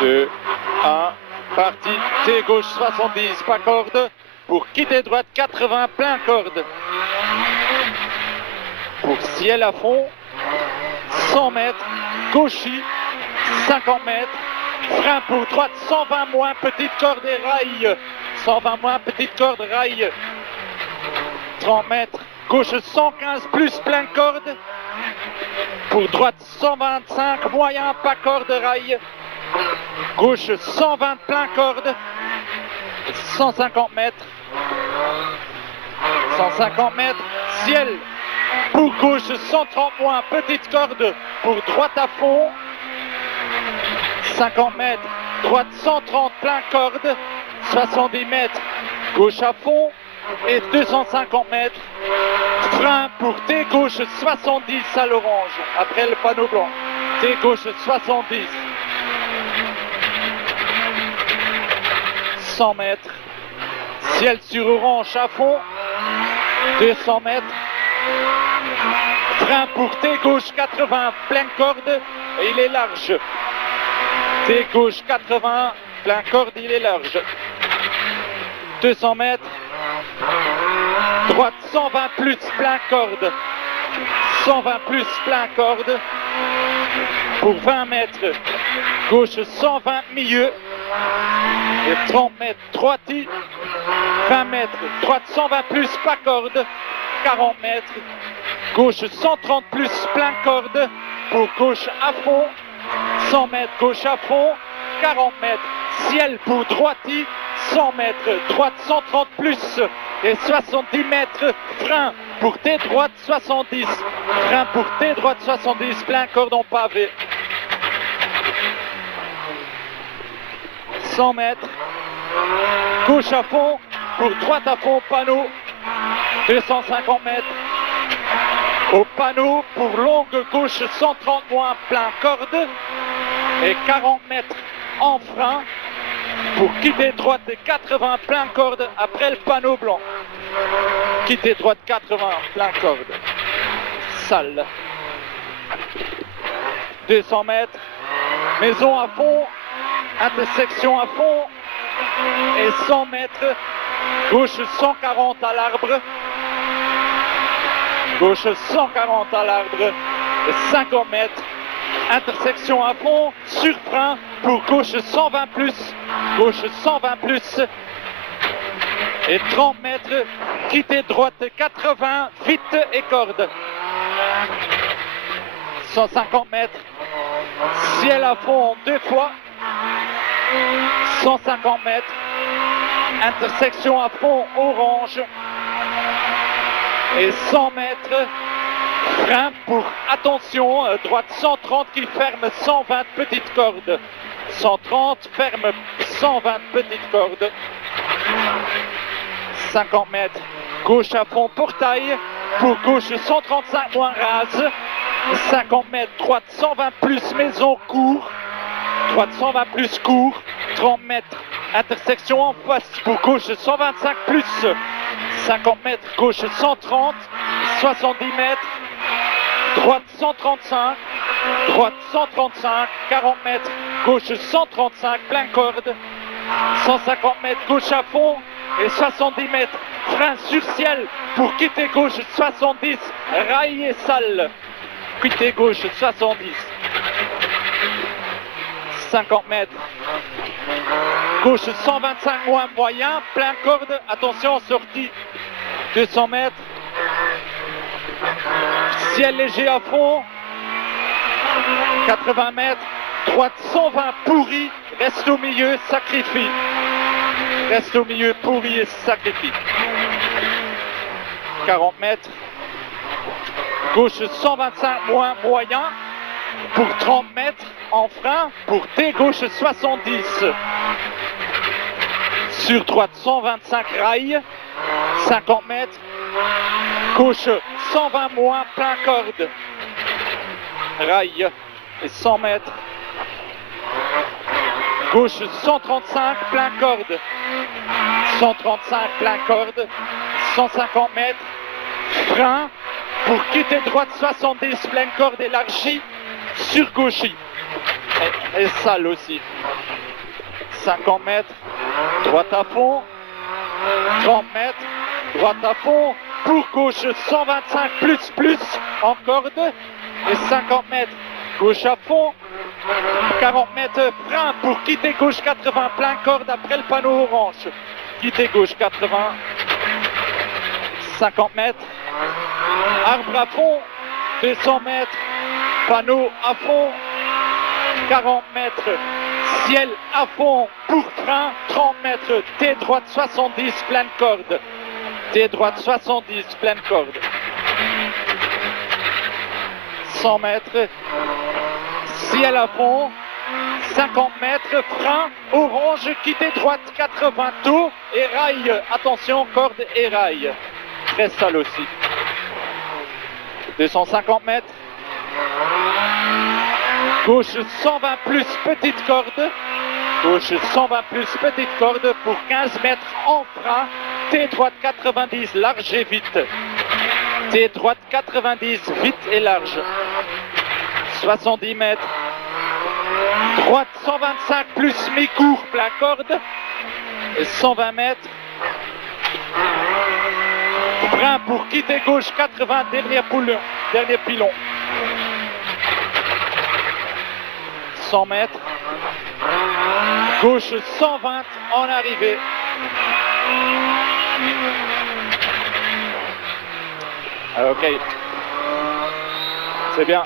2, 1, parti, T gauche 70, pas corde, pour quitter droite 80, plein corde. Pour ciel à fond, 100 mètres, gauchis, 50 mètres, frein pour droite, 120 moins, petite corde et rail, 120 moins, petite corde, rail, 30 mètres, gauche 115 plus, plein corde, pour droite 125, moyen, pas corde, rail, gauche 120, plein corde, 150 mètres, 150 mètres, ciel, pour gauche 130 moins, petite corde, pour droite à fond, 50 mètres, droite 130, plein corde, 70 mètres, gauche à fond, et 250 mètres, frein pour T gauche 70 à l'orange, après le panneau blanc, T gauche 70, 100 mètres, ciel sur orange à fond, 200 mètres, frein pour T gauche 80, plein corde, et il est large, T gauche 80, plein corde, il est large, 200 mètres, droite 120 plus, plein corde, 120 plus, plein corde, pour 20 mètres, gauche 120 milieu, et 30 mètres, droite, 20 mètres, droite 120 plus, pas corde, 40 mètres, gauche 130 plus, plein corde, pour gauche à fond, 100 mètres, gauche à fond, 40 mètres, ciel pour droite, 100 mètres, droite 130 plus, et 70 mètres, frein pour T droite 70, frein pour T droite 70, plein cordon pavé. 100 mètres, gauche à fond, pour droite à fond, panneau, 250 mètres, au panneau, pour longue gauche 130 moins, plein corde, et 40 mètres en frein, pour quitter droite 80, plein corde, après le panneau blanc. Quitter droite 80, plein corde. Salle. 200 mètres, maison à fond, intersection à fond, et 100 mètres, gauche 140 à l'arbre, gauche 140 à l'arbre, et 50 mètres, intersection à fond, sur frein, pour gauche 120 plus, gauche 120 plus, et 30 mètres, quitter droite 80, vite et corde. 150 mètres, ciel à fond deux fois, 150 mètres, intersection à fond orange, et 100 mètres, frein pour, attention, droite 130 qui ferme 120 petites cordes. 130, ferme 120 petites cordes. 50 mètres, gauche à fond portail, pour gauche 135 moins rase. 50 mètres, droite 120 plus maison court. Droite 120 plus court. 30 mètres, intersection en face, pour gauche 125 plus. 50 mètres, gauche 130. 70 mètres, droite 135, droite 135, 40 mètres, gauche 135, plein corde, 150 mètres, gauche à fond, et 70 mètres, frein sur ciel, pour quitter gauche 70, rail et salle, quitter gauche 70, 50 mètres, gauche 125 moins moyen, plein corde, attention sortie, 200 mètres, ciel léger à fond, 80 mètres, droite 120 pourri, reste au milieu, sacrifie. Reste au milieu, pourri et sacrifie. 40 mètres, gauche 125 moins moyen, pour 30 mètres, en frein, pour T gauche 70. Sur droite 125 rail, 50 mètres, gauche 120 moins, plein corde, rail et 100 mètres, gauche 135, plein corde, 135, plein corde, 150 mètres, frein, pour quitter droite 70, plein corde élargie, sur gauchis. et sale aussi. 50 mètres, droite à fond. 30 mètres, droite à fond. Pour gauche, 125 plus en corde. Et 50 mètres, gauche à fond. 40 mètres, frein pour quitter gauche 80, plein corde après le panneau orange. Quitter gauche 80. 50 mètres, arbre à fond. 200 mètres, panneau à fond. 40 mètres, ciel à fond pour frein. 30 mètres, T droite 70, pleine corde. T droite 70, pleine corde. 100 mètres, ciel à fond. 50 mètres, frein, orange, quitter droite 80, taux et rail. Attention, corde et rail. Très sale aussi. 250 mètres. Gauche 120 plus, petite corde. Gauche 120 plus, petite corde pour 15 mètres en frein. T droite 90, large et vite. T droite 90, vite et large. 70 mètres. Droite 125 plus, mi-court, plein corde. Et 120 mètres. Frein pour quitter gauche 80, dernier pilon. 100 mètres. Gauche 120 en arrivée. Ok. C'est bien.